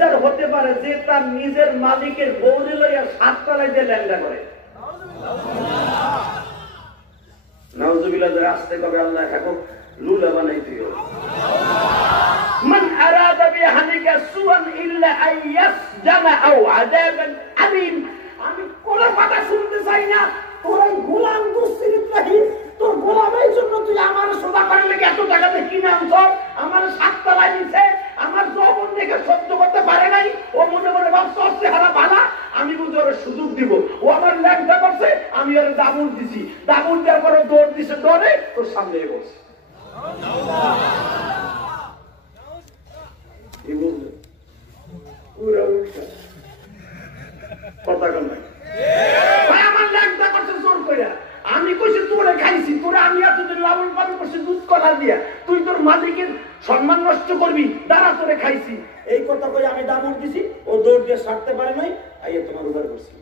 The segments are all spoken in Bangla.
বিচার হতে পারে যে তার নিজের মালিকের বউরে লইয়া 7 তলায় যে ল্যাংড়া করে। নাউজুবিল্লাহ, আসতে কবে আল্লাহ এখন লুলা বানাই দিও। মান আরাদা বিহালিকা সুআন ইল্লা আইয়াসজানা আও আযাবান আলীম। আমি কোন কথা শুনতে চাই না। তোর গোলাম দুশ্চিন্তাহীন, তোর গোলামের জন্য তুই আমার সেবা করলে এত টাকাতে কিনে আনছ, আমার 7 তলায় দিছে, আমার যৌবন দেখে সহ্য করতে পারে নাই, ও মনে মনে ভাবছে অস্তে হারা বালা, আমি বুঝে ওর সুযোগ দিব। ও আমার ল্যাংটা করছে, আমি ওর দাবুল দিছি, দাবুল দেওয়ার পরে দৌড় দিছে, দৌড়ে তোর সামনে বসে। কথা কম নাই, আমার ল্যাংটা করছে জোর করে। আমি কইছি তোরে খাইছি, তোরে আমি এতদিন লালন পালন করছি দুধ কলা দিয়া, তুই তোর মালিকের সম্মান নষ্ট করবি, দাঁড়া তোরে খাইছি। এই কথা কই আমি দামুর দিছি, ও দৌড় দিয়ে সারতে পারে নাই, আইয়া তোমার উদ্ধার করছি।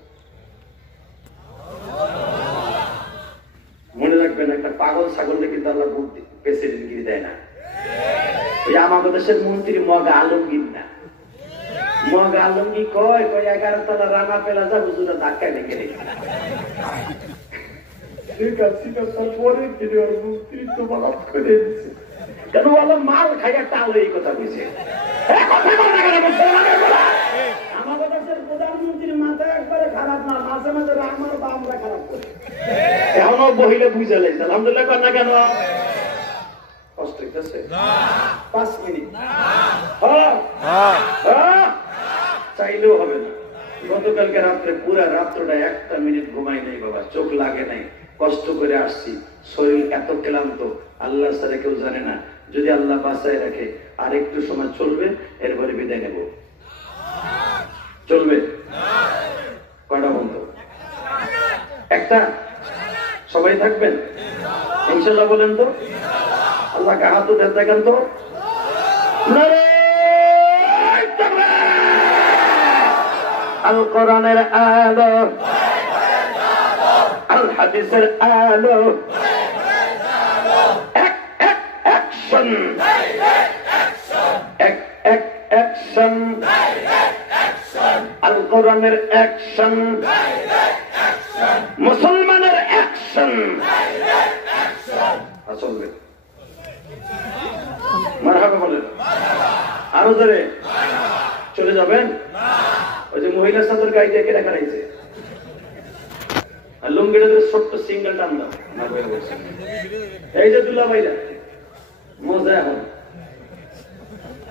মনে রাখবেন, একটা পাগল ছাগলকে কিন্তু আল্লাহ প্রেসিডেন্টগিরি দেয় না। ওই আমাদের দেশের মন্ত্রী মগা আলমগীর না, মগা আলমগীর কয় 11 তলা রানা পেলা যা হুজুরা ধাক্কা ডেকে রেখে মাল খাইয়া টাল এই কথা বুঝে। আমাদের দেশের প্রধানমন্ত্রীর মাথা একবারে খারাপ না, মাঝে মাঝে আমার বা আমরা খারাপ করি। এখনো বহিলে বুঝে লাগছে আলহামদুলিল্লাহ। কর না কেন? কষ্ট হইতেছে 5 মিনিট চাইলেও হবে না। গতকালকে রাত্রে পুরা রাত্রটা 1টা মিনিট ঘুমাই নাই বাবা, চোখ লাগে নাই, কষ্ট করে আসছি, শরীর এত ক্লান্ত, আল্লাহ ছাড়া কেউ জানে না। যদি আল্লাহ বাঁচায় রাখে আর একটু সময় চলবে, এরপরে বিদায় নেব। চলবে কয়টা বন্ধ? একটা। সবাই থাকবেন ইনশাল্লাহ? বলেন তো, আল্লাহকে হাত উঠে দেখেন তো। আল কোরআনের আলো, আল হাদিসের আলো, অ্যাকশন, অ্যাকশন, আল কোরআনের অ্যাকশন, মুসলমানের অ্যাকশন। চলবে মারহাবা বলেন। আরো ধরে চলে যাবেন। ওই যে মহিলা ছাত্র গাড়িতে কেটে কাটাইছে, আর লুঙ্গিটা ছোট্ট সিঙ্গেল টান দাও। এই যে দুলা ভাইরা মজা, এখন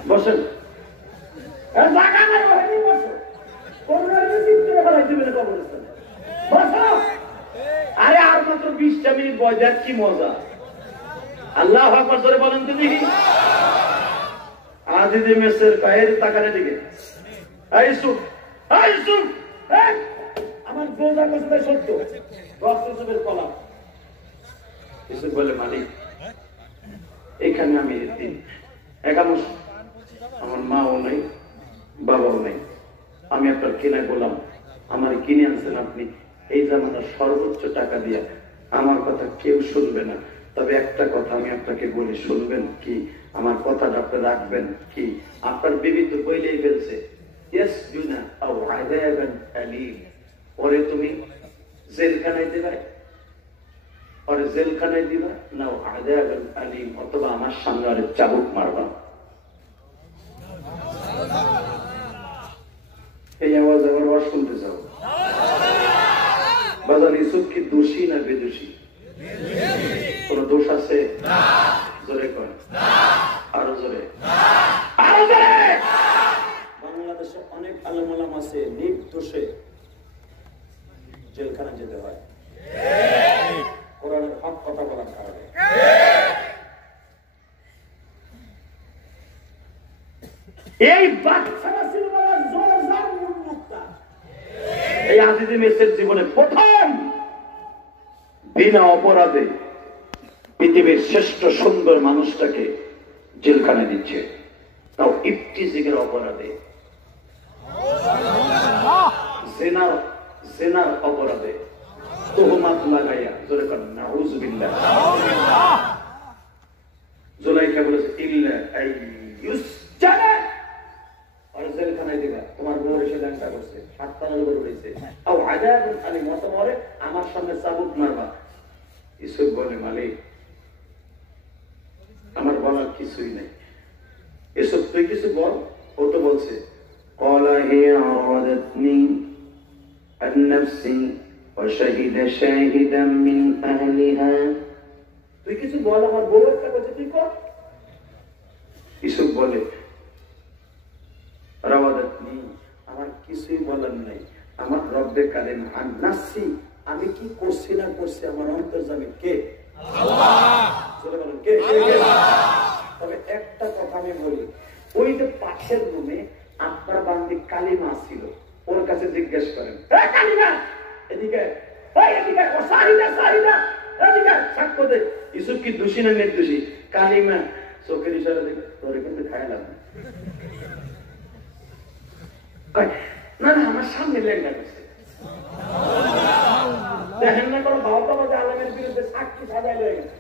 বসেন। আরে আর মাত্র 20টা মিনিট বজার, কি মজা। আল্লাহ আকবার জোরে বলেন তো দেখি। আজিদে মেসের পায়ের তাকানে দিকে আমার বোঝা কথা সত্য। রক্তের কলা কিছু বলে মালিক, এখানে আমি একাংশ, আমার মাও নেই, বাবাও নেই, আমি আপনার কিনে বললাম, আমার কিনে আনছেন আপনি এই জামানার সর্বোচ্চ টাকা দিয়ে, আমার কথা কেউ শুনবে না। তবে একটা কথা আমি আপনাকে বলি, শুনবেন কি? আমার কথাটা আপনি রাখবেন কি? আপনার বিবি তো বইলেই ফেলছে, পরে তুমি জেলখানায় দিবা, পরে জেলখানায় দিবা না আযাবান আলীম, অথবা আমার সামনে আরে চাবুক মারবা। এই আওয়াজ আবার শুনতে চাও? বাজার ইউসুফ কি দোষী না বেদোষী? কোন দোষ আছে? জোরে কর, আরো জোরে, আরো জোরে। বাংলাদেশে অনেক আলেম ওলামা আছে নির্দোষে জেলখানা যেতে হয় কোরআনের হক কথা বলার কারণে। এই বাচ্চারা ছিল এই আজিজে মেসের জীবনে প্রথম বিনা অপরাধে পৃথিবীর শ্রেষ্ঠ সুন্দর মানুষটাকে জেলখানায় দিচ্ছে, তাও ইফতিজিকের অপরাধে, জেনার অপরাধে তোহমাত লাগাইয়া। জোরে কর নাউযুবিল্লাহ। জুলাইখা বলেছে ইল্লা আইয়ুসজানা, আর জেলখানায় দিবা, তোমার বউ এসে ল্যাংটা করছে, হাতটা নজর উঠেছে, আও আযাবুন আলী মতমরে আমার সামনে চাবুক মারবা। ইউসুফ বলে, মালিক আমার বলার কিছুই নাই। ইউসুফ তুই কিছু বল। ও তো বলছে ক্বালা হিয়া রাওয়াদাতনি আন নাফসি ওয়া শাহিদা শাহিদাম মিন আহলিহা। তুই কিছু বল, আমার বউ একটা কথা তুই কর। ইউসুফ বলে রাওয়াদাতনি, আমার কিছুই বলার নাই, আমার রব্বে কারিম আন নাফসি, আমি কি করছি না করছি আমার অন্তর্যামী কে? আল্লাহ। চলে বলেন কে? তবে একটা কথা আমি বলি, ওই যে পাশের রুমে আপনার বান্দি কালিমা ছিল, ওর কাছে জিজ্ঞেস করেন, কালিমা এদিকে, এদিকে ও শাহিদা শাহিদা এদিকে সাক্ষ্য দে। ইউসুফ কি দোষী না নির্দোষী? কালিমা চোখের ইশারা দেখে তোরে কিন্তু খাইলাম না, না আমার সামনে লেনটা করছে। দেখেন না কোনো ভাবতা বাজে আলমের বিরুদ্ধে সাক্ষী সাজাই হয়ে গেছে।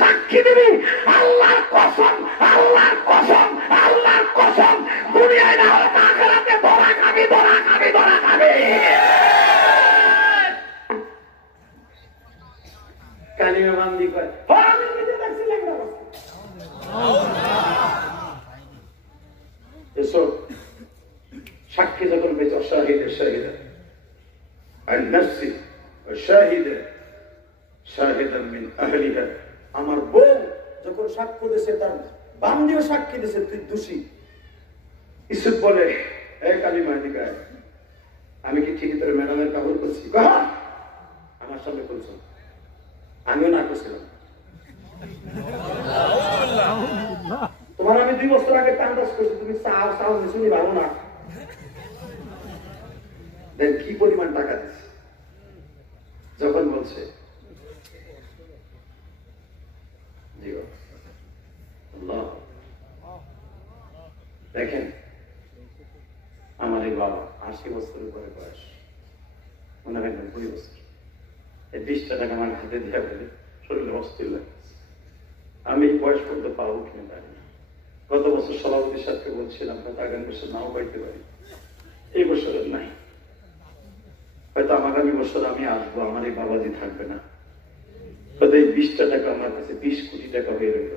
সাক্ষী দিবি আল্লাহর কসম, আল্লাহর কসম, আল্লাহর কসম, দুনিয়ায় না হলে আখিরাতে ধরা খাবি, ধরা খাবি, ধরা খাবি। কালিমা বান্দি করে আমি নিজে দেখছি লেখা বসে। এসব সাক্ষী যখন পেয়েছে শাহিদে শাহিদা আন নাফসি ওয়া শাহিদা শাহিদাম মিন আহলিহা, আমার বউ যখন সাক্ষ্য দিয়েছে, তার বান্দিও সাক্ষী দিয়েছে তুই দোষী। ইউসুফ বলে, এ কালিমা এদিকে আয়, আমি কি ঠিকই তোর ম্যাডামের কাবুল করছি? আমার সামনে বলছো, আমিও না করছিলাম। তোমার আমি 2 বছর আগে টান্দাস করছি, তুমি চাও চাও শুনি ভালো না। দেখ কি পরিমাণ টাকা দিচ্ছে। যখন বলছে দেখেন আমার এই বাবা 80 বছর উপরে বয়স, মনে হয় 90 বছর, এই 20টা টাকা আমার হাতে দিয়ে ফেলে শরীরে অস্থির লাগে। আমি এই বয়স করতে পারবো কিনা জানি না। গত বছর সভাপতির সাথে বলছিলাম হয়তো আগামী বছর নাও পাইতে পারি, এই বছরের নাই, হয়তো আগামী বছর আমি আসবো, আমার এই বাবাজি থাকবে না, হয়তো এই 20টা টাকা আমার কাছে 20 কোটি টাকা হয়ে রইল।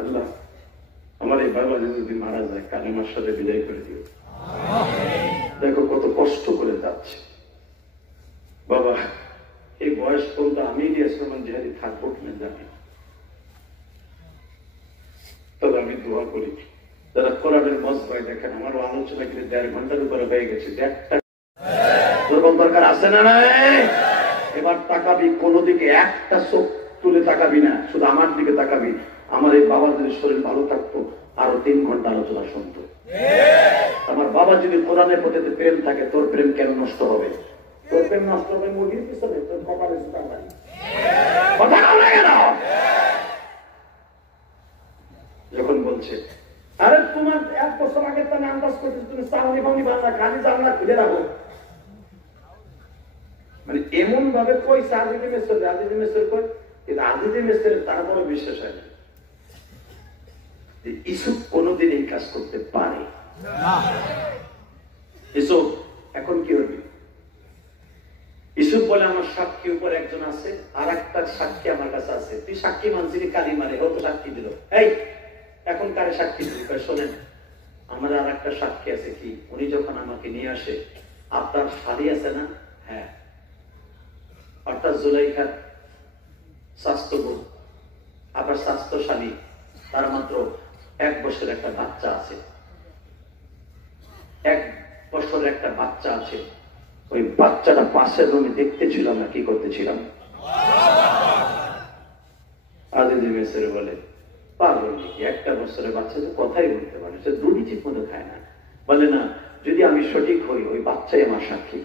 আল্লাহ আমার এই বাবাজি যদি মারা যায়, কালিমার সাথে বিদায় করে দিও। দেখো কত কষ্ট করে যাচ্ছে বাবা। এই বয়স পর্যন্ত আমি ইসলাম জিহাদি থাকবো কিনা জানি, তবে আমি দোয়া করি যারা কোরআনের মজবায় দেখেন, আমারও আলোচনা কিন্তু 1.5 ঘন্টার উপরে হয়ে গেছে। দরকার আছে না নাই? এবার তাকাবি কোন দিকে, একটা চোখ তুলে তাকাবি না, শুধু আমার দিকে তাকাবি। আমার এই বাবার যদি শরীর ভালো থাকতো আরো 3 ঘন্টা আলোচনা শুনতো। আমার বাবা যদি কোরআনের প্রতি প্রেম থাকে, তোর প্রেম কেন নষ্ট হবে? তোর প্রেম নষ্ট হবে মুরগির পিছনে, তোর কপালে সুতার বাড়ি। কথা লাগে না যখন বলছে, আরে তোমার 1 বছর আগে তো আমি আন্দাজ করছি তুমি চাউনি পাউনি বাংলা খালি জানলা খুলে রাখো। মানে এমন ভাবে কইছে আজিজি মেসর, আজিজি মেসর কই, কিন্তু আজিজি মেসর তারপরে বিশ্বাস হয় না যে ইসুফ কোনদিন এই কাজ করতে পারে না। ইসুফ এখন কি হবে? ইসুফ বলে আমার সাক্ষী উপর একজন আছে, আর একটা সাক্ষী আমার কাছে আছে। তুই সাক্ষী মানছিলি কালিমারে, ও তো সাক্ষী দিল। এই এখন কারে সাক্ষী দিল? শোনেন, আমার আর একটা সাক্ষী আছে। কি? উনি যখন আমাকে নিয়ে আসে, আপনার শাড়ি আছে না? হ্যাঁ, অর্থাৎ জুলাইখার স্বাস্থ্য বোন, আবার স্বাস্থ্যশালী, তার মাত্র 1 বছরের একটা বাচ্চা আছে। 1 বছরের একটা বাচ্চা আছে। ওই বাচ্চাটা পাশের রুমে দেখতেছিলাম না, কি করতেছিলাম। আজিজি মেসের বলে, পাগল নাকি? 1 বছরের বাচ্চা তো কথাই বলতে পারে, সে দুধই ঠিক মতো খায় না। বলে না, যদি আমি সঠিক হই, ওই বাচ্চাই আমার সাক্ষী।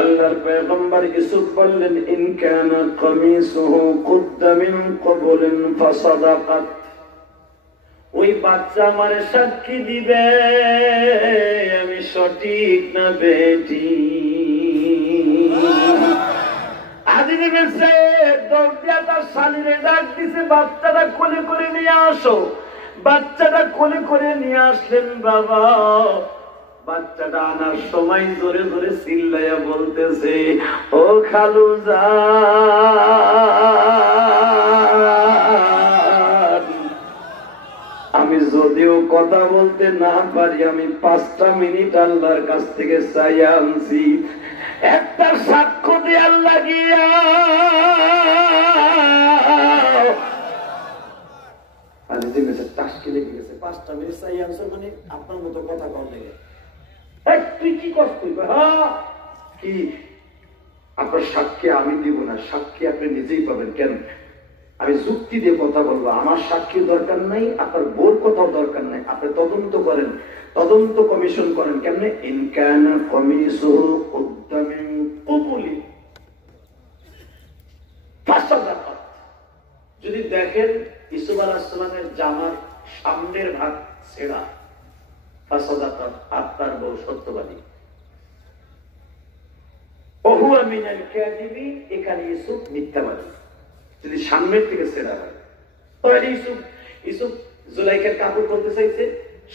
আল্লাহর পয়গম্বর ইউসুফ বললেন, ইন কানা কামিসুহু কুদ্দা মিন ক্বাবলিন ফাসাদাকাত। ওই বাচ্চা আমারে সাক্ষী দিবে আমি সঠিক না বেটি। গেছে, দৌড় দিয়া তার শালীরে ডাক দিছে, বাচ্চাটা কোলে করে নিয়ে আসো। বাচ্চাটা কোলে করে নিয়ে আসলেন বাবা। বাচ্চাটা আনার সময় জোরে জোরে চিল্লাইয়া বলতেছে, ও খালু জান, আমি যদিও কথা বলতে না পারি, আমি 5টা মিনিট আল্লাহর কাছ থেকে চাইয়া আনছি, একটা সাক্ষ্য দেওয়ার লাগিয়া। লেগে গেছে 5টা মিনিট চাইয়া আনছো, মানে আপনার মতো কথা কম লেগে। তুই কি কষ্ট কি? আপনার সাক্ষী আমি দিব না, সাক্ষী আপনি নিজেই পাবেন। কেন? আমি যুক্তি দিয়ে কথা বলবো, আমার সাক্ষী দরকার নাই, আপনার বোর কথাও দরকার নাই। আপনি তদন্ত করেন, তদন্ত কমিশন করেন। কেমনে? ইনকান কমিশন উদ্যমিন কুপুলি যদি দেখেন ইসুফ আলাইহিস সালামের জামার সামনের ভাগ ছেঁড়া, ফাসাদাকাত, আপনার বউ সত্যবাদী। ওহুয়া মিনাল কাযিবিন, এখানে ইসুফ মিথ্যাবাদী। যদি সামনের থেকে ছেঁড়া হয় তাহলে ইসুফ জুলাইখার কাপড় করতে চাইছে,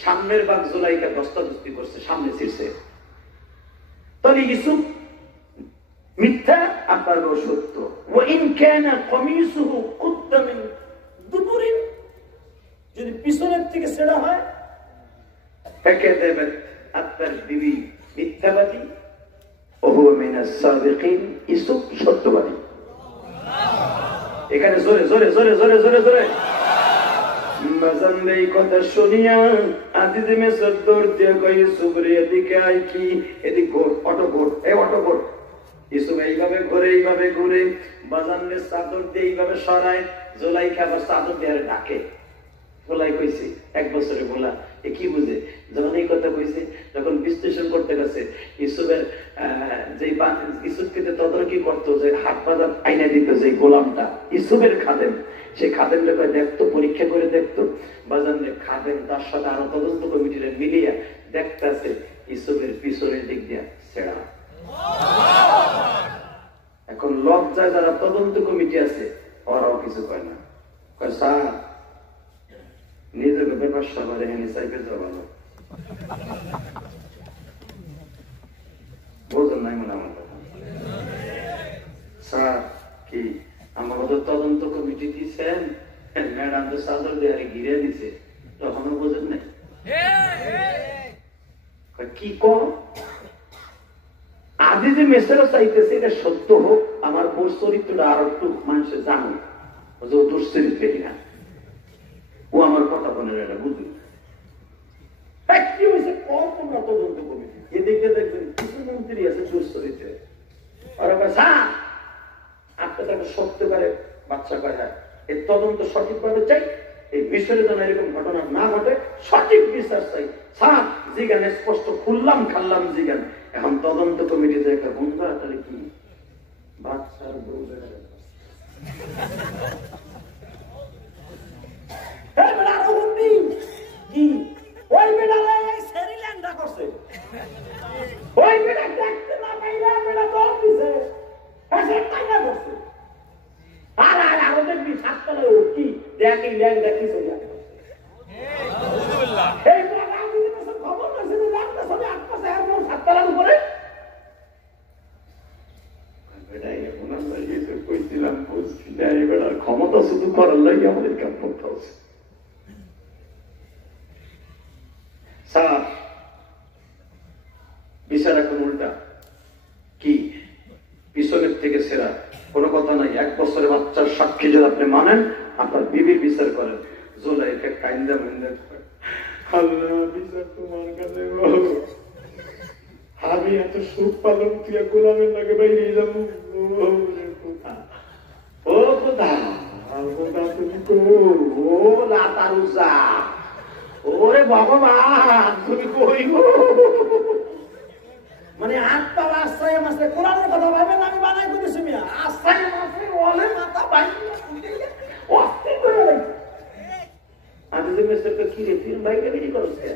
সামনের ভাগ জুলাইখা দস্তাদস্তি করছে, সামনে ছিঁড়ছে, তাহলে ইসুফ মিথ্যা, আপনার বউ সত্য। ওয়া ইন কানা কমিসুহু কুদ্দা মিন দুবুরিন, যদি পিছনের থেকে ছেঁড়া হয়, ফাকাযাবাত, আপনার বিবি মিথ্যাবাদী, ওহুয়া মিনাস সাদিকিন, ইসুফ সত্যবাদী। এখানে জোরে জোরে জোরে জোরে জোরে জোরে এই কথা শুনিয়া আজিজ মেসর দৌড় দিয়ে কই, ইসুফ রে এদিকে আয়। কি? এদিক ঘোর, অটো ঘোর, এই অটো ঘোর। ইসুফ এইভাবে ঘুরে, এইভাবে ঘুরে, বাজানের চাদর দিয়ে এইভাবে সরায়, জুলাইখা আবার চাদর দিয়ে ডাকে। বলাই কইছে 1 বছরে বলা, এ কি বুঝে? যখন এই কথা কইছে, যখন বিশ্লেষণ করতে গেছে, ইসুফের যে ইসুফকে তদারকি করতো, যে হাট বাজার আইনা দিত, যে গোলামটা ইসুফের খাদেম, সেই খাদেমটা দেখতো, পরীক্ষা করে দেখতো। বাজানের খাদেম তার সাথে আরো তদন্ত কমিটিরে মিলিয়া দেখতেছে ইসুফের পিছনের দিক দিয়া ছেড়া। এখন লজ্জায় যারা তদন্ত কমিটি আছে, ওরাও কিছু কয় না, কয় স্যার নিজেকে ব্যাপার সবার এখানে চাইবে যাবানো, বোঝেন নাই মনে আমার কথা। স্যার কি আমাদের তদন্ত কমিটি দিয়েছেন, ম্যাডাম তো চাদর দিয়ে ঘিরে দিছে, তখনও বোঝেন নাই। কি কম আদি যে মেসেরা চাইতেছে, এটা সত্য হোক, আমার বোর চরিত্রটা আরো একটু মানুষের জানুক, যে ও দুশ্চরিত্র কিনা, ও আমার কথা বলে এটা বুঝুন। কি হয়েছে কম, তোমরা তদন্ত কমিটি এদিকে দেখবেন কিছু মন্ত্রী আছে দুশ্চরিত্রে, আর আপনি তাকে সত্য করে বাচ্চা করে, এই তদন্ত সঠিকভাবে চাই, এই বিষয়ের জন্য এরকম ঘটনা না ঘটে, সঠিক বিচার চাই। স্যার জিগান স্পষ্ট খুললাম খাল্লাম জিগান। এখন তদন্ত কমিটিতে একটা বন্ধু, তাহলে কি বাচ্চার বউ ক্ষমতা শুধু করার লাগে আমাদের কাম করতে হচ্ছে। স্যার বিচার এখন উল্টা। কি? পিছনের থেকে সেরা কোনো কথা নাই। 1 বছরের বাচ্চার সাক্ষী যদি আপনি মানেন, আপনার বিবির বিচার করেন। জোলাইকে কাইন্দা মাইন্দা আল্লাহ বিচার তোমার কাছে, আমি এত সুখ পালন তুই গোলামের লাগে বাইরে যাবো। ও কোথা ওরে ভগবান, তুমি কই গো? মানে আত্মার আশ্রয় মাসে কোরআনের কথা ভাবেন, আমি বানাই করেছি মিয়া আশ্রয় মাসে ওলে মাথা বাইরে অস্থির করে রাখছে। আমি যে মেসেজটা কি রে ফিল্ম বাইকে বেরিয়ে করছে,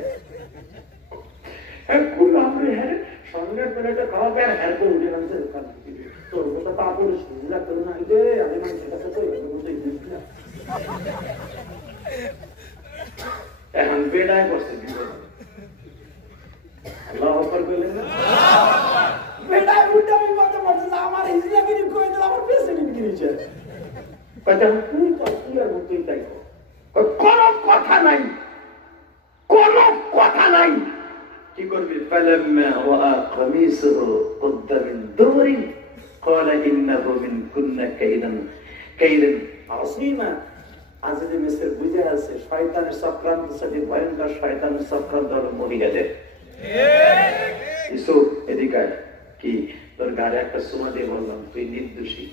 সামনের বেলাটা খাওয়া আর হ্যাঁ করে উঠে নামছে, তোর কথা পা পড়েছি হিজরা করো না রে, আমি মানুষের কাছে তো এখন বেড়ায় বসে আল্লাহ অফার করলেন না বেড়ায় উঠে আমি কথা বলছি আমার হিজরাগিরি করে দিল আমার প্রেসিডেন্ট গিরিছে তুই তো কি আর তুই তাই কোনো কথা নাই, কোনো কথা নাই। কি করবি? فلما رأى قميصه قد من دبر قال إنه من كنا كيدا عظيما। আজিজে মিসর বুঝে আছে শয়তানের চক্রান্ত সাথে ভয়ঙ্কর শয়তানের চক্রান্ত হলো মহিলাদের। ইউসুফ এদিকে কি তোর গাড়ি একটা সুমা দিয়ে বললাম তুই নির্দোষী,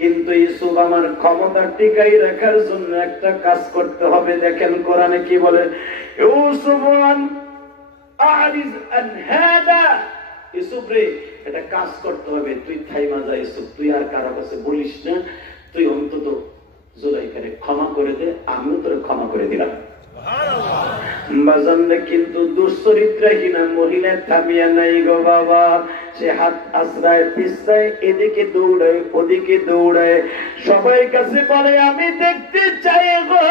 কিন্তু ইউসুফ আমার ক্ষমতা টিকাই রাখার জন্য একটা কাজ করতে হবে। দেখেন কোরআনে কি বলে, ইউসুফ আরিজ আন হাদা, ইউসুফ রে এটা কাজ করতে হবে, তুই থাইমা যা ইউসুফ, তুই আর কারো কাছে বলিস না, তুই অন্তত জুলাইখারে ক্ষমা করে দে, আমিও তোর ক্ষমা করে দিলাম। কিন্তু দুশ্চরিত্রহীনা মহিলা থামিয়া নাই গো বাবা, সে হাত আশ্রায় পিছায় এদিকে দৌড়ায় ওদিকে দৌড়ায়, সবাই কাছে বলে আমি দেখতে চাই গো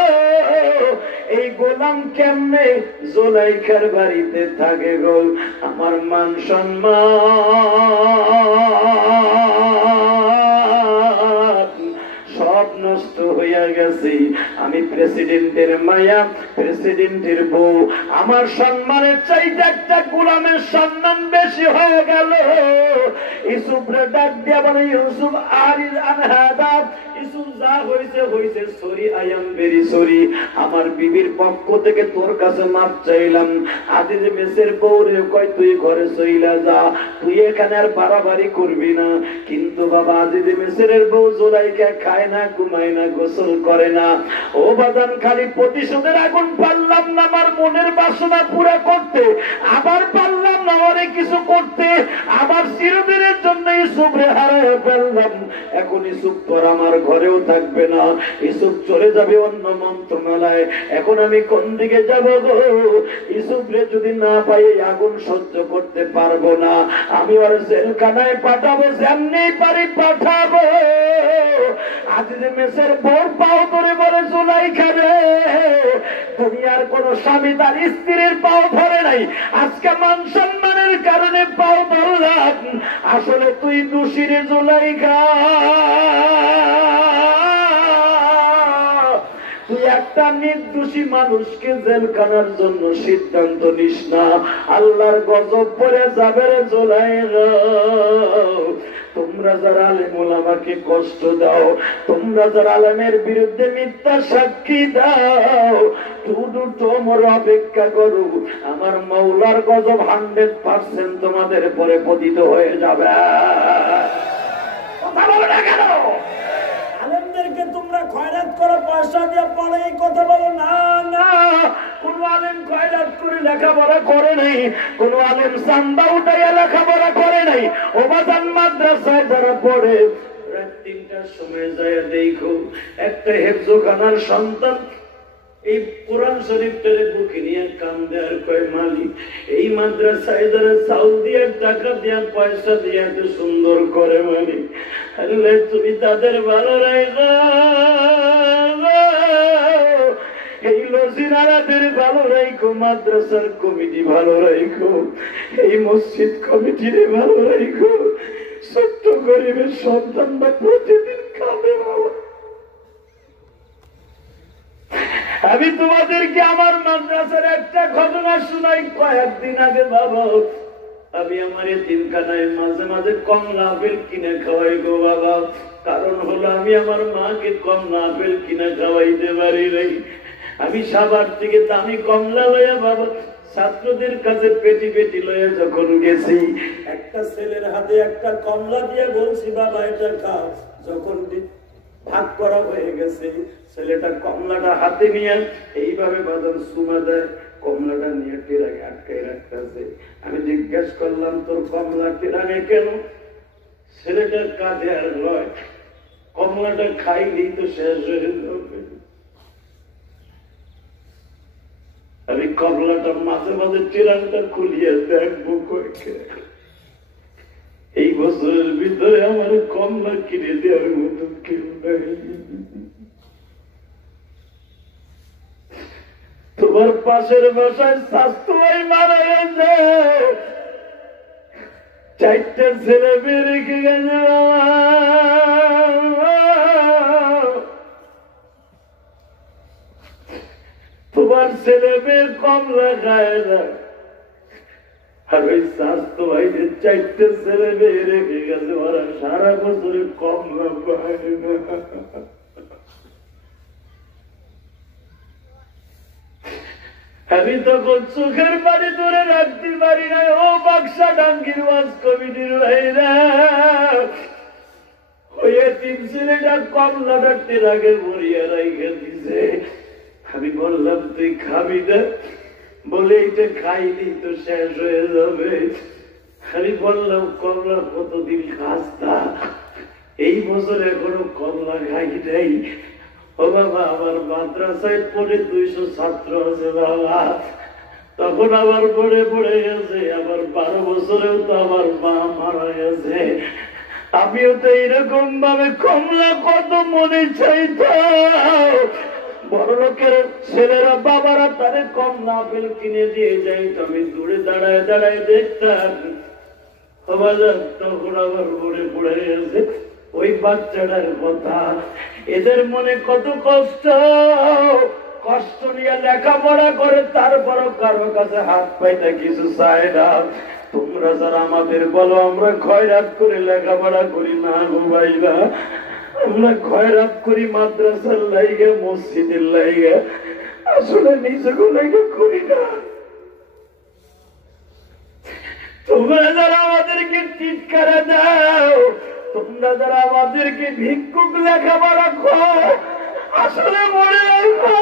এই গোলাম কেমনে জুলাইখার বাড়িতে থাকে গো, আমার মান সম্মান সব নষ্ট হইয়া গেছে। আমি প্রেসিডেন্টের মায়া, প্রেসিডেন্টের বউ, আমার সম্মানের চাইতে একটা গোলামের সম্মান বেশি হয়ে গেল। ইউসুফরে ডাক দিয়া বলে, ইউসুফ আরিজ আন হাদা, ইউসুফ যা হইছে হইছে, sorry, I am very sorry, আমার বিবির পক্ষ থেকে তোর কাছে মাপ চাইলাম। আজিজ মেসের বউ রে কয় তুই ঘরে চইলা যা, তুই এখানে আর বাড়াবাড়ি করবি না। কিন্তু বাবা আজিজ মেসের বউ জুলাইখা খায় না, ঘুমায় না, গোসল করে না। ও বাজান খালি প্রতিশোধের আগুন পারলাম না আমার মনের বাসনা পুরা করতে, আবার পারলাম না ওরে কিছু করতে, আবার চিরদিনের জন্য ইউসুফরে হারায় ফেললাম। এখন ইউসুফ তোর আমার ঘরেও থাকবে না, ইউসুফ চলে যাবে অন্য মন্ত্রণালয়। এখন আমি কোন দিকে যাব গো? ইউসুফরে যদি না পাই আগুন সহ্য করতে পারবো না, আমি ওর জেলখানায় পাঠাবো, যেমনি পারি পাঠাবো। আজিজ মেসের বউ পাও ধরে বলে, জুলাইখা রে দুনিয়ার কোন স্বামী তার স্ত্রীর পাও ধরে নাই, আজকে মান সম্মানের কারণে পাও ধরলাম, আসলে তুই দোষী রে জুলাইখা, তুই একটা নির্দোষী মানুষকে জেলখানার জন্য সিদ্ধান্ত নিস না, আল্লাহর গজব পড়ে যাবে রে জুলাইখা। তোমরা যারা আলেম ওলামাকে কষ্ট দাও, তোমরা যারা আলেমের বিরুদ্ধে মিথ্যা সাক্ষী দাও, শুধু তোমরা অপেক্ষা করো, আমার মাওলার গজব 100% তোমাদের পরে পতিত হয়ে যাবে। কথা বলো না কেন? আলেমদেরকে তোমরা খয়রাত করো, পয়সা দিয়ে পড়ে, এই কথা বলো না। না, কোন আলেম খয়রাত করে লেখাপড়া করে নাই, কোন আলেম চান্দা উঠাইয়া লেখাপড়া করে নাই। ও বাজান মাদ্রাসায় যারা পড়ে রাত 3টার সময় যায় দেখো একটা হেফজোখানার সন্তান এই কোরআন শরীফটারে বুকে নিয়ে কান্দে আর কয়, মালিক এই মাদ্রাসায় যারা চাউল দিয়ে, টাকা দিয়ে, পয়সা দিয়ে এত সুন্দর করে, মালিক আল্লাহ তুমি তাদের ভালো রাখো, এই লজিরাদের ভালো রাখো, মাদ্রাসার কমিটি ভালো রাখো, এই মসজিদ কমিটিরে ভালো রাখো। ছোট্ট গরিবের সন্তানরা প্রতিদিন কাঁদে বাবা। আমি তোমাদেরকে আমার মাদ্রাসার একটা ঘটনা শুনাই। কয়েকদিন আগে বাবা আমি আমার এতিমখানায় মাঝে মাঝে কমলা আপেল কিনে খাওয়াই গো বাবা, কারণ হলো আমি আমার মাকে কমলা আপেল কিনে খাওয়াইতে পারি নাই। আমি সাভার থেকে দামি কমলা লইয়া বাবা ছাত্রদের কাছে পেটি পেটি লইয়া যখন গেছি, একটা ছেলের হাতে একটা কমলা দিয়ে বলছি বাবা এটা খাও। যখন ভাগ করা হয়ে গেছে, ছেলেটা কমলাটা হাতে নিয়ে এইভাবে বাজার সুমা দেয়, কমলাটা নিয়ে টেরাকে আটকাই রাখতেছে। আমি জিজ্ঞাসা করলাম তোর কমলা টেরানে কেন? ছেলেটার কাঁধে আর লয়, কমলাটা খাইনি তো শেষ হয়ে যাবে। আমি কমলাটা মাঝে মাঝে টেরানটা খুলিয়ে দেখবো, এই বছরের ভিতরে আমার কমলা কিনে দেওয়ার মতো কেউ নাই। তোমার পাশের বাসায় স্বাস্থ্য মারা গেছে, 4টে ছেলে মেয়ে রেখে গেছে। তোমার ছেলে মেয়ে কমলা খায় না, আর ওই স্বাস্থ্য ভাই যে 4টে ছেলে মেয়ে রেখে গেছে, ওরা সারা বছরে কমলা পায় না। আমি তখন চোখের পানি ধরে রাখতে পারি না। ও বাক্সা ডাঙ্গির ওয়াজ কমিটির ভাইরা, ওই তিন ছেলেটা কমলা ডাকতে আগে মরিয়া রাইখে দিছে। আমি বললাম তুই খাবি না, বলে এটা খাইনি তো শেষ হয়ে যাবে। আমি বললাম কমলা কতদিন খাস না, এই বছর এখনো কমলা খাই নাই। ও বাবা, আমার মাদ্রাসায় পড়ে 200 ছাত্র আছে বাবা, তখন আমার পড়ে পড়ে গেছে। আমার 12 বছরেও তো আমার মা মারা গেছে। আমিও তো এইরকম ভাবে কমলা কত মনে চাইতাম। বড় লোকের ছেলেরা বাবারা তাদের কমলা আপেল কিনে দিয়ে যাইত, আমি দূরে দাঁড়ায় দাঁড়ায় দেখতাম। তখন আমার মনে পড়ে গেছে ওই বাচ্চাটার কথা। এদের মনে কত কষ্ট, কষ্ট নিয়ে লেখাপড়া করে, তারপরও কারো কাছে হাত পাইতে কিছু চায় না। তোমরা যারা আমাদের বলো আমরা খয়রাত করে লেখাপড়া করি না গো ভাইরা, আমরা খয়রাত করি মাদ্রাসার লাইগে, মসজিদের লাইগে, আসলে নিজেকে লাইগে করি না। তোমরা যারা আমাদেরকে চিৎকার দাও, তোমরা যারা আমাদেরকে ভিক্ষুক লেখাপড়া কর, আসলে মনে রাখো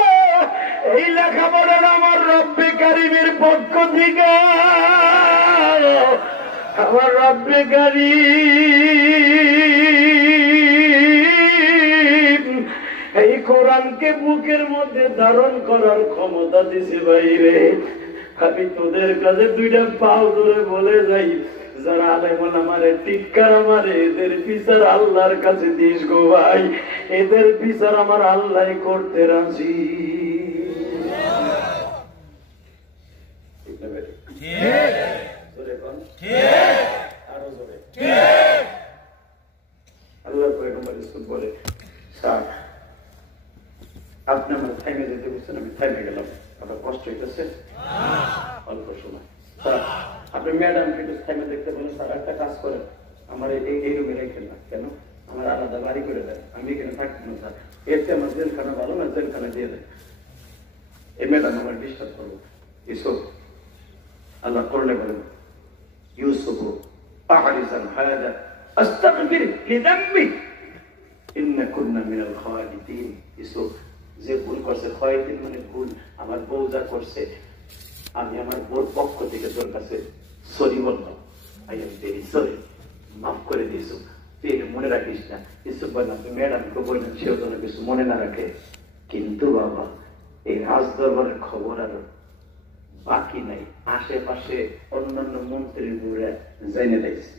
এই লেখাপড়াটা আমার রব্বে কারিমের পক্ষ থেকে। আমার রব্বে কারিম এই কোরআনকে বুকের মধ্যে ধারণ করার ক্ষমতা দিছে বাইরে। আমি তোদের কাছে 2টা পাও ধরে বলে যাই, যারা আলেমন আমারে টিটকার আমারে, এদের বিচার আল্লাহর কাছে দিস গো ভাই, এদের বিচার আমার আল্লাহ করতে রাজি। আল্লাহ বলে আপনি আমার থাইমে যেতে বলছেন, আমি থাইমে গেলাম, আপনার কষ্ট হইতেছে অল্প সময়। আপনি ম্যাডামকে একটু থাইমে দেখতে বলেন, স্যার একটা কাজ করেন, আমার এই রুমে রেখে না, কেন আমার আলাদা বাড়ি করে দেয়, আমি এখানে থাকবো না স্যার, এর চেয়ে আমার জেলখানা ভালো না, জেলখানা দিয়ে দেয়। এই ম্যাডাম আমার বিশ্বাস করবো। ইউসুফ আল্লাহ করলে বলেন, ইউসুফ আহরিসান হাদা আস্তাগফির লিযামবি ইন্না কুন্না মিনাল খালিদিন। ইউসুফ যে ভুল করছে, খালিদিন মানে ভুল, আমার বউ যা করছে, আমি আমার বউর পক্ষ থেকে তোর কাছে সরি বললাম, আই এম ভেরি সরি, মাফ করে দিয়েছ, তুই মনে রাখিস না। ইউসুফ বললাম, তুই ম্যাডামকে বললেন, সেও যেন কিছু মনে না রাখে। কিন্তু বাবা, এই রাজ দরবারের খবর আর বাকি নাই, আশেপাশে অন্যান্য মন্ত্রীর ঘুরে জেনে দিয়েছে।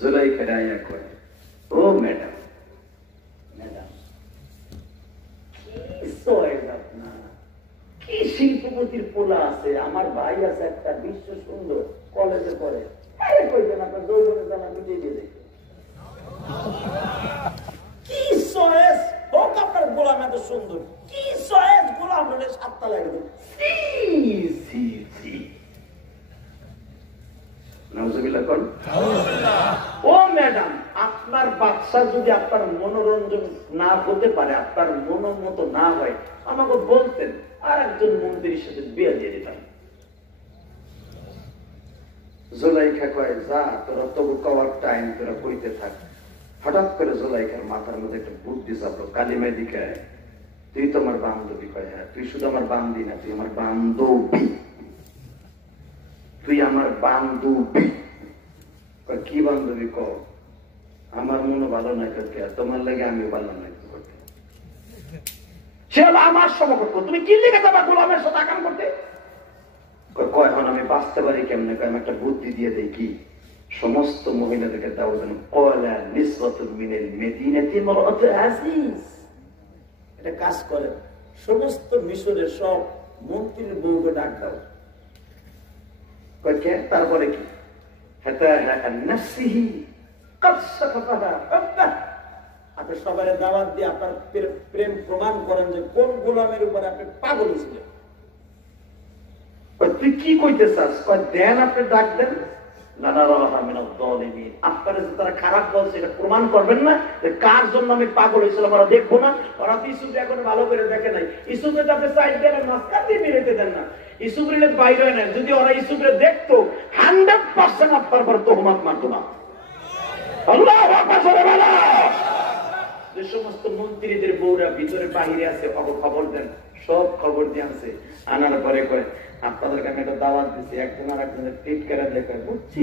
জুলাইখা আয়া করে, ও ম্যাডাম, ম্যাডাম কি চয়েস আপনার, কি শিল্পপতির পোলা আছে, আমার ভাই আছে একটা বিশ্ব সুন্দর, কলেজে পড়ে, কইবেন আপনার যৌবনে জানা মিটিয়ে দিয়ে দেখে কি চয়েস হোক আপনার গোলাম এত সুন্দর, কি চয়েস গোলাম হলে 7টা লাগে। ও ম্যাডাম, আপনার বাচ্চা যদি আপনার মনোরঞ্জন না হতে পারে, আপনার মনের মতো না হয়, আমাকে বলতেন, আর একজন মন্ত্রীর সাথে বিয়ে দিয়ে দিতাম। জুলাইখা কয়, যা তোরা তবু কওয়ার টাইম তোরা কইতে থাক। হঠাৎ করে জুলাইখার মাথার মধ্যে একটা বুদ্ধি চাপলো, কালিমায় দিকে, তুই তো আমার বান্ধবী। কয়, হ্যাঁ, তুই শুধু আমার বান্ধবী না, তুই আমার বান্ধবী, তুই আমার বান্ধবী। কি বান্ধবী ক, আমার মনে ভালো নাই করতে, তোমার লাগে আমি ভালো নাই করতে। সে হলো আমার সমকক্ষ, তুমি কি লিখে যাবা গোলামের সাথে আকাম করতে? কয় এখন আমি বাঁচতে পারি কেমনে? আমি একটা বুদ্ধি দিয়ে দেই, কি সমস্ত মহিলাদেরকে দাও যেন কয়লা নিসবাতুন মিনাল মদিনাতি ইমরাতু আজিজ, এটা কাজ করে। সমস্ত মিশরের সব মন্ত্রীর বউকে ডাক দাও। কয় কে? তারপরে কি? আপনি সবাই দাওয়াত দিয়ে আপনার প্রেম প্রমাণ করেন যে কোন গোলামের উপরে আপনি পাগল ছিলেন। তুই কি কইতে চাস? দেন আপনি ডাক দেন। আপনারা যে তারা খারাপ বলছে এটা প্রমাণ করবেন না? কার জন্য আমি পাগল হয়েছিলাম ওরা দেখবো না? ওরা ইসুফে এখন ভালো করে দেখে নাই। ইসুফে আপনি সাইড দেন, মাঝখান দিয়ে বেরোতে দেন না। ইসুফের বাইরে নেন। যদি ওরা ইসুফে দেখতো 100% আপনার পর তোহমত মানতো না। আল্লাহু আকবার। যে সমস্ত মন্ত্রীদের বউরা ভিতরে বাহিরে আছে খবর দেন, সব খবর দিয়ে আনছে। আনার পরে কয় আপনাদেরকে আমি একটা দাওয়াত দিচ্ছি, একজন আর একজনের টিট করে দেখে বুঝছি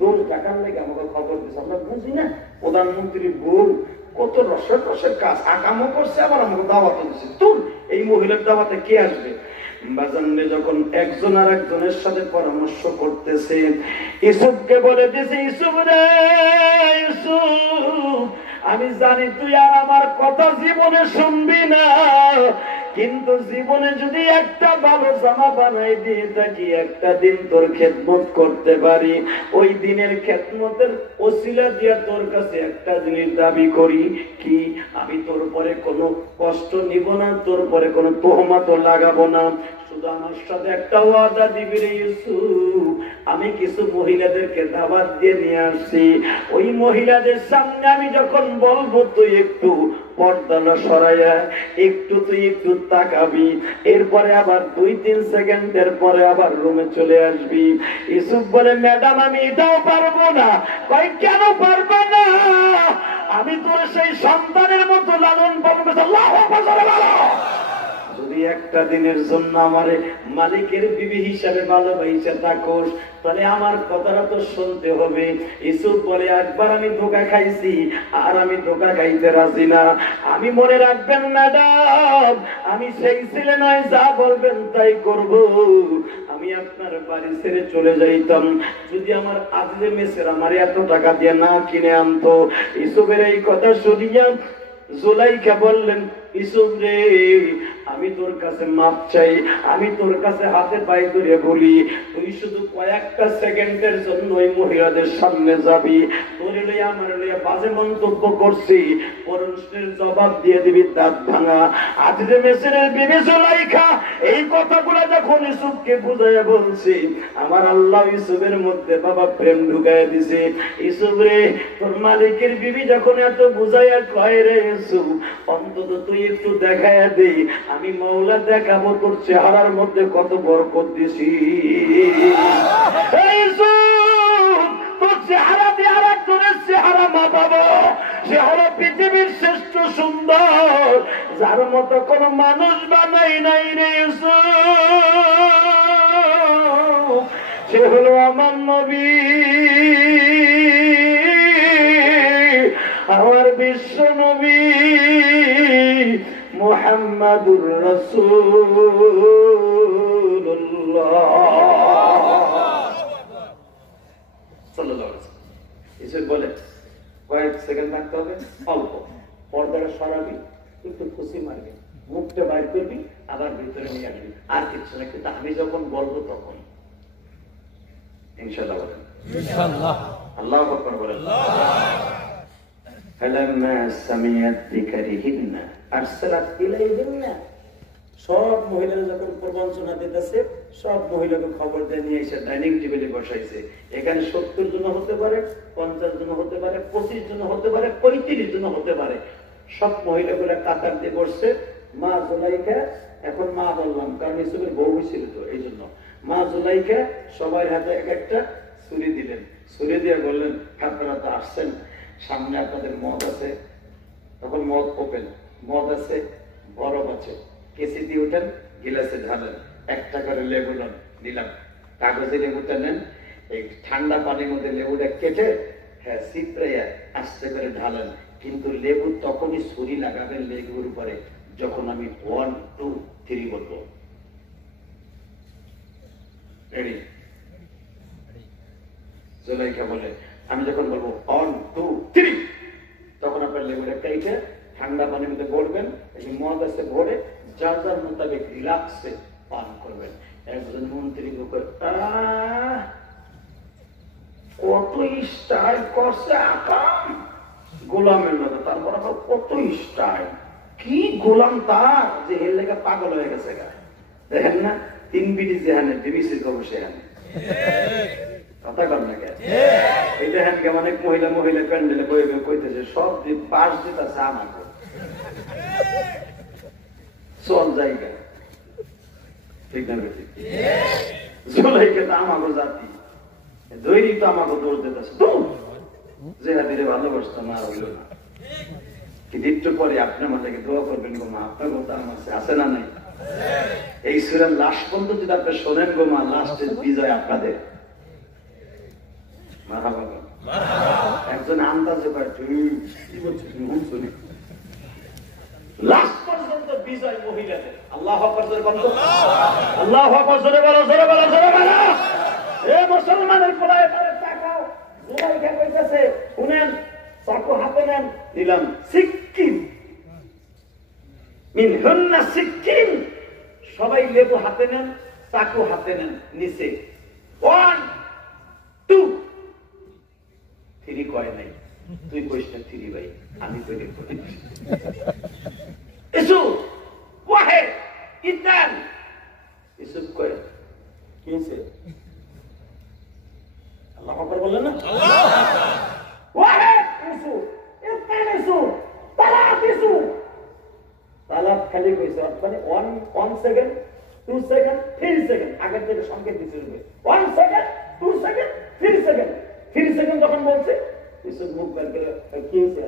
দোষ টাকার লেগে আমাকে খবর দিচ্ছে, আমরা বুঝি না প্রধানমন্ত্রীর বউ কত রসের রসের কাজ আকামও করছে, আবার আমাকে দাওয়াত দিচ্ছে। তুই এই মহিলার দাওয়াতে কে আসবে? বাজানরে যখন একজন আর একজনের সাথে পরামর্শ করতেছে, ইসুফকে বলে দিছে, ইসুফ রে ইসুফ, আমি জানি তুই আর আমার কথা জীবনে শুনবি না, কিন্তু জীবনে যদি একটা ভালো জামা বানাই দিয়ে থাকি, একটা দিন তোর খেদমত করতে পারি, ওই দিনের খেদমতের ওসিলা দিয়া তোর কাছে একটা জিনিস দাবি করি, কি আমি তোর পরে কোনো কষ্ট নিব না, তোর পরে কোনো তোহমাত লাগাবো না, শুধু আমার সাথে একটা ওয়াদা দিবি রে ইউসুফ। আমি কিছু মহিলাদেরকে দাওয়াত দিয়ে নিয়ে আসছি, ওই মহিলাদের সামনে আমি যখন বলবো তুই একটু পর্দাটা সরাইয়া একটু তুই একটু তাকাবি, এরপরে আবার 2-3 সেকেন্ডের পরে আবার রুমে চলে আসবি। ইউসুফ বলে ম্যাডাম আমি এটাও পারবো না। কই কেন পারবে না? আমি তোর সেই সন্তানের মতো লালন পালন করতে। আল্লাহু আকবার। যদি একটা দিনের জন্য আমারে মালিকের বিবি হিসাবে ভালোবাসা থাকোস, তাহলে আমার কথাটা তো শুনতে হবে। ইউসুফ বলে একবার আমি ধোঁকা খাইছি, আর আমি ধোঁকা খাইতে রাজি না। আমি মনে রাখবেন ম্যাডাম, আমি সেই ছেলে নয়, যা বলবেন তাই করব। আমি আপনার বাড়ি ছেড়ে চলে যাইতাম যদি আমার আজকে মেসের আমার এত টাকা দিয়ে না কিনে আনতো। ইউসুফের এই কথা শুনিয়া জুলাইখা বললেন, ইউসুফ রে আমি তোর কাছে মাপ চাই, আমি তোর কাছে হাতে পায়ে ধরে বলি, তুই শুধু কয়েকটা সেকেন্ডের জন্য ওই মহিলাদের সামনে যাবি, তোর লইয়া আমার লইয়া বাজে মন্তব্য করছি, প্রশ্নের জবাব দিয়ে দিবি দাঁত ভাঙা। আজকে মেসেরের বিবি জুলাইখা এই কথাগুলো যখন ইউসুফকে বুঝাইয়া বলছি, আমার আল্লাহ ইউসুফের মধ্যে বাবা প্রেম ঢুকাইয়া দিছে। ইউসুফ রে তোর মালিকের বিবি যখন এত বুঝাইয়া কয় রে ইউসুফ, অন্তত তুই একটু দেখাইয়া দে, আমি মওলা দেখাবো তোর চেহারার মধ্যে কত বরকত দিছি। তোর চেহারা দিয়ে আর একজনের চেহারা মাপাবো, সে হলো পৃথিবীর শ্রেষ্ঠ সুন্দর, যার মতো কোন মানুষ বানাই নাই রে ইউসুফ, সে হলো আমার নবী, আমার বিশ্ব নবী মুহাম্মাদুর রাসূলুল্লাহ সাল্লাল্লাহু আলাইহি ওয়াসাল্লাম। এসে বলে কয়েক সেকেন্ড থাকতে হবে, অল্প পর্দাটা সরাবি, একটু খুশি মারবি, মুখটা বাইর করবি, আবার ভিতরে নিয়ে আসবি, আর কিছু না। কিন্তু আমি যখন বলবো তখন ইনশাআল্লাহ বলেন, ইনশাআল্লাহ। আল্লাহু আকবার বলেন। فلما سمعت بكرهن أرسلت إليهن। সব মহিলারা যখন প্রবঞ্চনা দিতেছে, সব মহিলাকে খবর দিয়ে নিয়ে এসে ডাইনিং টেবিলে বসাইছে। এখানে 70 জন হতে পারে, 50 জন হতে পারে, 25 জন হতে পারে, 35 জন হতে পারে। সব মহিলাগুলা কাতার দিয়ে বসছে। মা জুলাইখা, এখন মা বললাম কারণ ইসুফের বউ ছিল তো এই জন্য, মা জুলাইখা সবাই হাতে এক একটা ছুরি দিলেন। ছুরি দিয়ে বললেন আপনারা তো আসছেন, সামনে আপনাদের মদ আছে, তখন মদ ওপেন, মদ আছে, বরফ আছে, কেসি দিয়ে উঠেন, গিলাসে ঢালেন, একটা করে লেবু নেন, নিলাম, কাগজে লেবুটা নেন, এই ঠান্ডা পানির মধ্যে লেবুটা কেটে হ্যাঁ চিপড়াইয়া আস্তে করে ঢালেন, কিন্তু লেবু তখনই ছুরি লাগাবেন লেবুর উপরে যখন আমি 1, 2, 3 বলবো। রেডি? জুলাইখা বলে আমি যখন বলবো 1 2 3 তখন আপনার লেবুটা কেটে ঠান্ডা পানির মধ্যে ভরবেন, একটু মদ আছে ভরে যার যার মোতাবেক রিল্যাক্সে পান করবেন। একজন মন্ত্রী কত স্টাইল করছে আকাম গোলামের মতো, তারপর কত স্টাইল, কি গোলাম তার যে হের লেগে পাগল হয়ে গেছে গা। দেখেন না 3 বিডি যেখানে ডিবিসির খবর সেখানে কথা কর না কে এই দেখেন কেমন অনেক মহিলা মহিলা প্যান্ডেলে বই বই কইতেছে সব পাশ দিতেছে আমাকে চল জায়গা ঠিক না বেশি জুলাইকে তো আমাকে জাতি দৈরিক তো আমাকে দৌড় দিতেছে যে হাতিরে ভালোবাসতো না হইল না। কিন্তু একটু পরে আপনি আমাদেরকে দোয়া করবেন গো মা, আপনার কথা আমার আছে না নাই? এই সূরার লাস্ট পর্যন্ত যদি আপনি শোনেন গো মা, লাস্টের বিজয় আপনাদের। মারহাবা একজন আন্দাজে পায় কি বলছে শুনি লাস্ট পর্যন্ত বিজয় মহিলাদের। আল্লাহু আকবার জোরে বলো, আল্লাহু আকবার জোরে বলো, জোরে বলো, জোরে বলো। এ মুসলমানের কোলায় পরে তাকাও, জুলাইখা কইতাছে শুনেন চাকু হাতে নেন, দিলাম সিক্কিম মিন হুন্না সিক্কিম, সবাই লেবু হাতে নেন, চাকু হাতে নেন, নিচে 1 2 3 কয় নাই, তুই কইসটা 3 ভাই, আমি কইলে কই ইসু ওয়াহিদ ইতনান ইসু কয় কিনছে আল্লাহু আকবার বলেন না, আল্লাহু আকবার ওয়াহিদ ইসু ইতনান ইসু তালাত ইসু, তালাত খালি কইছে মানে 1 সেকেন্ড 2 সেকেন্ড 3 সেকেন্ড আগের থেকে সংকেত দিতে হবে 1 সেকেন্ড 2 সেকেন্ড 3 সেকেন্ড 3 সেকেন্ড যখন বলছে ইসু মুখ বের করে কিনছে